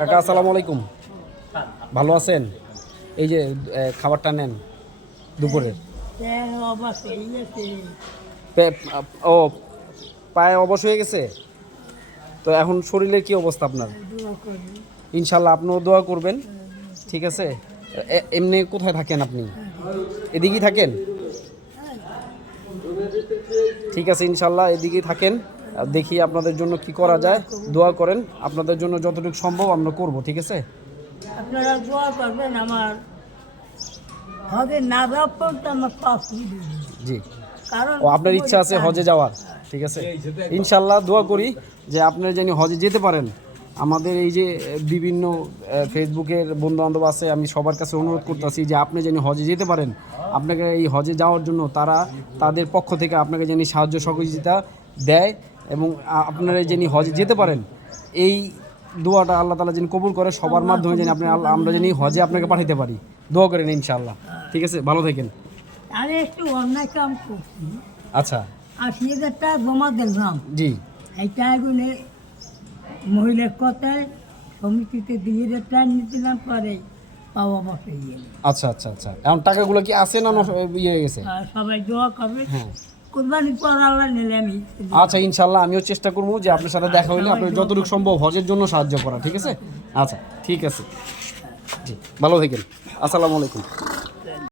কাকা আসসালামু আলাইকুম, ভালো আছেন? এই যে খাবারটা নেন দুপুরের। ও পায়ে অবশ হয়ে গেছে, তো এখন শরীরের কি অবস্থা আপনার? ইনশাল্লাহ আপনিও দোয়া করবেন, ঠিক আছে? এমনি কোথায় থাকেন আপনি? এদিকেই থাকেন? ঠিক আছে, ইনশাল্লাহ এদিকেই থাকেন। দেখি আপনাদের জন্য কি করা যায়, দোয়া করেন। আপনাদের জন্য যতটুকু সম্ভব আমরা করব, ঠিক আছে? আপনারা দোয়া করবেন আমার হজে না যাওয়া পর্যন্ত আমার পাপ জি, কারণ ও আপনার ইচ্ছা আছে হজে যাওয়ার, ঠিক আছে? ইনশাল্লাহ দোয়া করি যে আপনারা যেন হজে যেতে পারেন। আমাদের এই যে বিভিন্ন ফেসবুকের বন্ধু বান্ধব আছে, আমি সবার কাছে অনুরোধ করতেছি যে আপনি যেন হজে যেতে পারেন। আপনাকে এই হজে যাওয়ার জন্য তারা তাদের পক্ষ থেকে আপনাকে যেন সাহায্য সহযোগিতা দেয়, এবং আপনারা যেন হজে যেতে পারেন। এই দোয়াটা আল্লাহ তাআলা যেন কবুল করে, সবার মাধ্যমে যেন আমরা যেন হজে আপনাকে পাঠাতে পারি। দোয়া করেন ইনশাআল্লাহ, ঠিক আছে? ভালো থাকেন। আমি একটু অন্যায় কাম করছি, আচ্ছা, ৮০,০০০ টাকা জমা দিলাম। জি, এই টাকাগুলো মহিলার কথায় সমিতিতে ২,০০০ টাকা নিয়েছিলাম, পরে পাওয়া বসে গেল। আচ্ছা আচ্ছা আচ্ছা, এখন টাকাগুলো কি আছে না ইয়ে হয়ে গেছে? আর সবাই দোয়া করবে, হ্যাঁ, কোরবানি পর আল্লাহ নিলে আমি আচ্ছা ইনশাল্লাহ আমিও চেষ্টা করবো যে আপনার সাথে দেখা হইলে আপনার যতটুকু সম্ভব হজের জন্য সাহায্য করা, ঠিক আছে? আচ্ছা ঠিক আছে, জি, ভালো থাকেন। আসসালামু আলাইকুম।